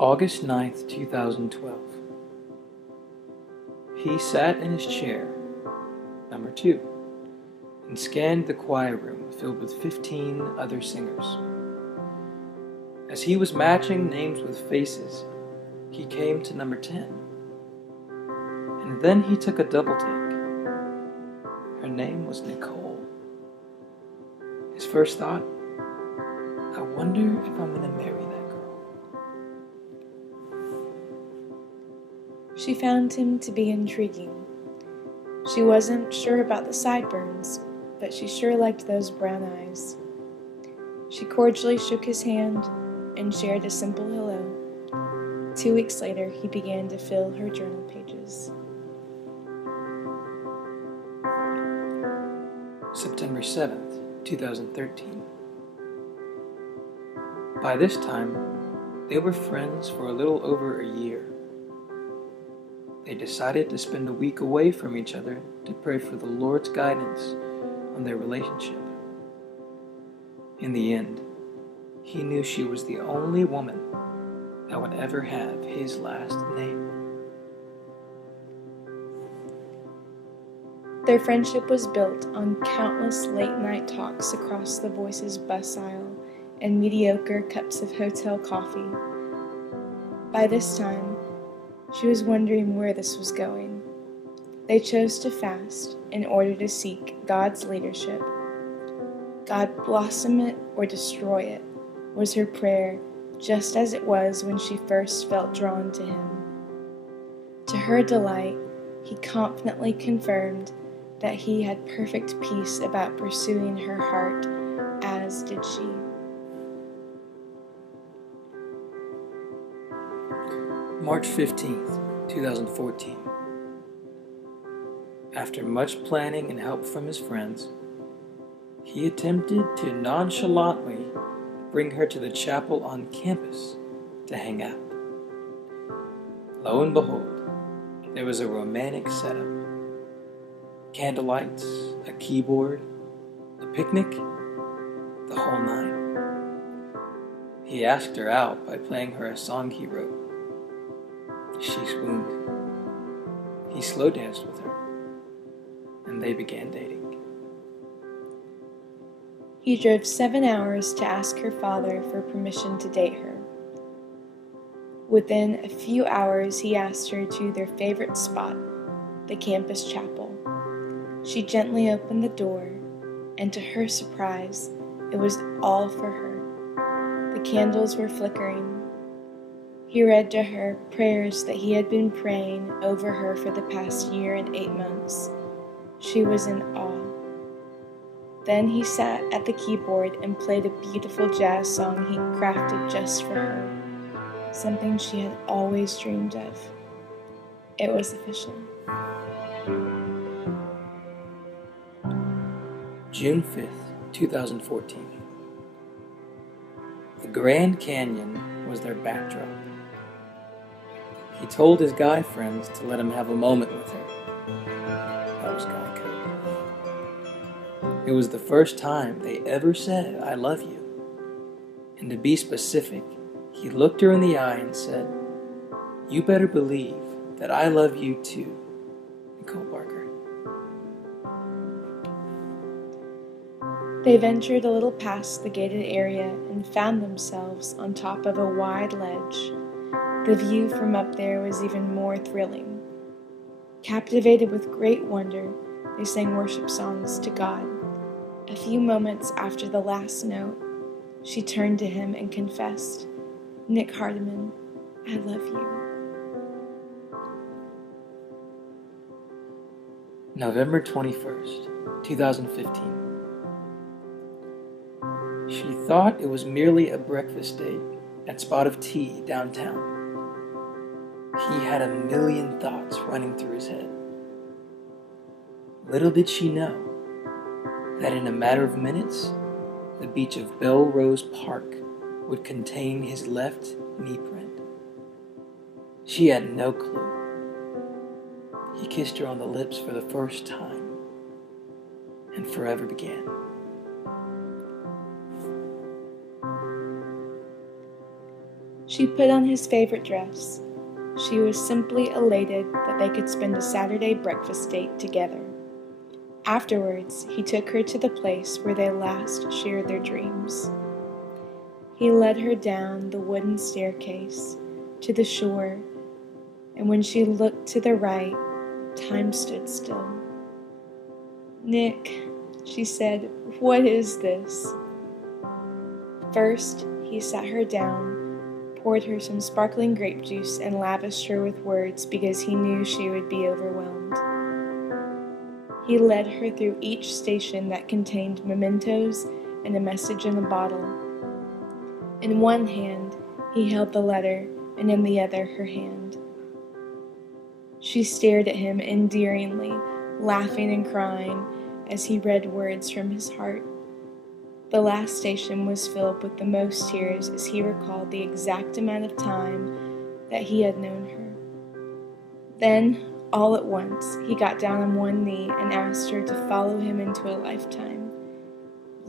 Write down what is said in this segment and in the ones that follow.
August 9th, 2012. He sat in his chair, number 2, and scanned the choir room filled with 15 other singers. As he was matching names with faces, he came to number 10. And then he took a double take. Her name was Nicole. His first thought, I wonder if I'm going to marry that girl. She found him to be intriguing. She wasn't sure about the sideburns, but she sure liked those brown eyes. She cordially shook his hand and shared a simple hello. 2 weeks later, he began to fill her journal pages. September 7th, 2013. By this time, they were friends for a little over a year. They decided to spend a week away from each other to pray for the Lord's guidance on their relationship. In the end, he knew she was the only woman that would ever have his last name. Their friendship was built on countless late-night talks across the Voices bus aisle and mediocre cups of hotel coffee. By this time, she was wondering where this was going. They chose to fast in order to seek God's leadership. God blossom it or destroy it was her prayer, just as it was when she first felt drawn to him. To her delight, he confidently confirmed that he had perfect peace about pursuing her heart, as did she. March 15th, 2014. After much planning and help from his friends, he attempted to nonchalantly bring her to the chapel on campus to hang out. Lo and behold, there was a romantic setup. Candlelights, a keyboard, a picnic, the whole nine. He asked her out by playing her a song he wrote. She swooned. He slow danced with her, and they began dating. He drove 7 hours to ask her father for permission to date her. Within a few hours, he asked her to their favorite spot, the campus chapel. She gently opened the door, and to her surprise, it was all for her. The candles were flickering. He read to her prayers that he had been praying over her for the past year and 8 months. She was in awe. Then he sat at the keyboard and played a beautiful jazz song he crafted just for her, something she had always dreamed of. It was official. June 5th, 2014. The Grand Canyon was their backdrop. He told his guy friends to let him have a moment with her. That was guy code. It was the first time they ever said, I love you. And to be specific, he looked her in the eye and said, you better believe that I love you too, Nicole Parker. They ventured a little past the gated area and found themselves on top of a wide ledge. The view from up there was even more thrilling. Captivated with great wonder, they sang worship songs to God. A few moments after the last note, she turned to him and confessed, Nick Hardeman, I love you. November 21st, 2015. She thought it was merely a breakfast date at Spot of Tea downtown. He had a million thoughts running through his head. Little did she know that in a matter of minutes, the beach of Belrose Park would contain his left knee print. She had no clue. He kissed her on the lips for the first time, and forever began. She put on his favorite dress. She was simply elated that they could spend a Saturday breakfast date together. Afterwards, he took her to the place where they last shared their dreams. He led her down the wooden staircase to the shore, and when she looked to the right, time stood still. "Nick," she said, "what is this?" First, he sat her down, poured her some sparkling grape juice, and lavished her with words because he knew she would be overwhelmed. He led her through each station that contained mementos and a message in a bottle. In one hand, he held the letter, and in the other, her hand. She stared at him endearingly, laughing and crying as he read words from his heart. The last station was filled with the most tears as he recalled the exact amount of time that he had known her. Then, all at once, he got down on one knee and asked her to follow him into a lifetime.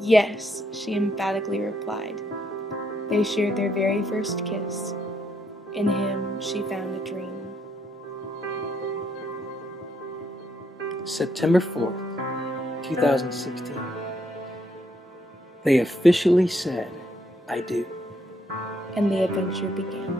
"Yes," she emphatically replied. They shared their very first kiss. In him, she found a dream. September 4th, 2016. They officially said, "I do." And the adventure began.